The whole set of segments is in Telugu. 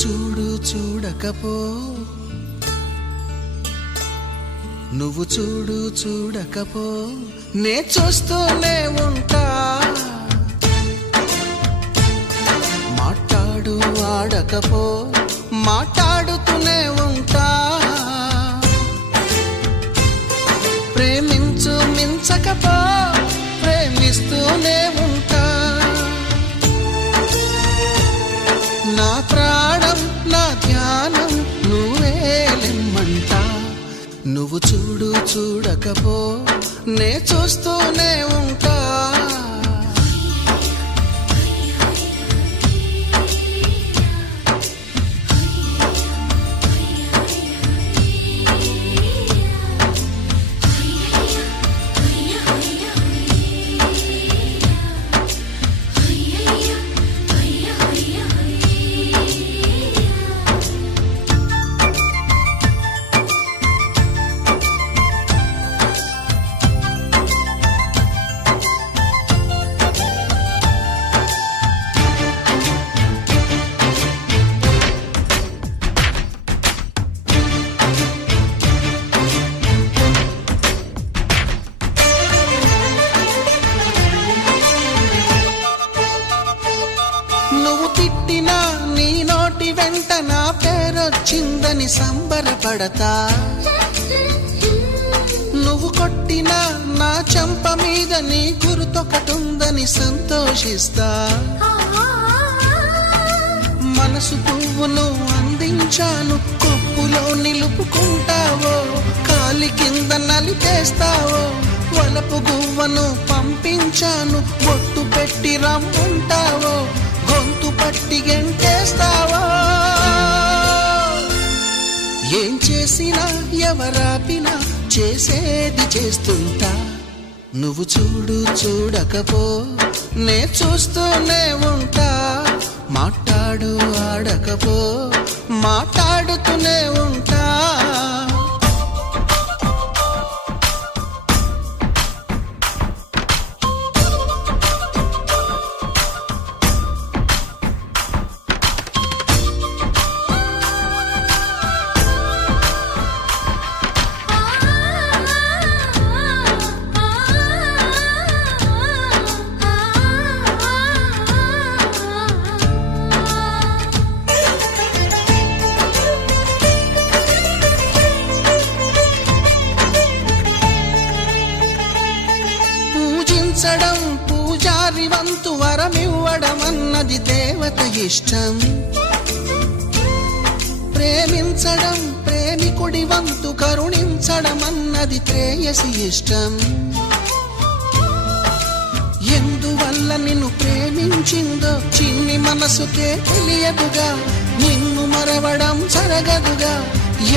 చూడు చూడకపో, నువ్వు చూడు చూడకపో, నే చూస్తూనే ఉంటా. మాట్లాడు ఆడకపో, మాట్లాడుతూనే ఉంటా. ప్రేమించు మించకపో, ప్రేమిస్తూనే ఉంటా. నా ప్రాణం నా ధ్యానం నువ్వేలెమ్మంటా. నువ్వు చూడు చూడకపో, నే చూస్తూనే ఉంటా. నువ్వు తిట్టినా నీ నోటి వెంట నా పేరొచ్చిందని సంబరపడతా. నువ్వు కొట్టినా నా చెంప మీద నీ గుర్తొకటుందని సంతోషిస్తా. మనసు పువ్వును అందించాను, కొప్పులో నిలుపుకుంటావో, కాలి కింద నలిపేస్తావో. వలపు గువ్వను పంపించాను, బొట్టు పెట్టి రమ్ముంటావో, గొంతు పట్టి గెంటేస్తావో. ఏం చేసినా ఎవరాపినా చేసేది చేస్తుంటా. నువ్వు చూడు చూడకపో, నే చూస్తూనే ఉంటా. మాట్లాడు ఆడకపో, మాట్లాడుతూనే ఉంటా. పూజించడం పూజారి వంతు, వరమివ్వడం అన్నది దేవత ఇష్టం. ప్రేమించడం ప్రేమికుడి వంతు, కరుణించడం అన్నది ప్రేయసి ఇష్టం. ఎందువల్ల నిన్ను ప్రేమించిందో చిన్ని మనసుకే తెలియదుగా, నిన్ను మరవడం జరగదుగా.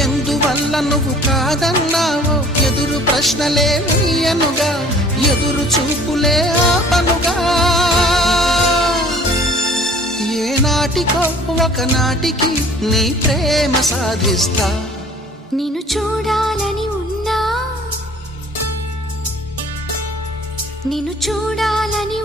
ఎందువల్ల నువ్వు కాదన్నావో ఎదురు ప్రశ్నలే వేయనుగా, ఎదురు చూపులే ఆపనుగా. ఏ నాటికో ఒకనాటికి నీ ప్రేమ సాధిస్తా. నిన్ను చూడాలని ఉన్నా, నిన్ను చూడాలని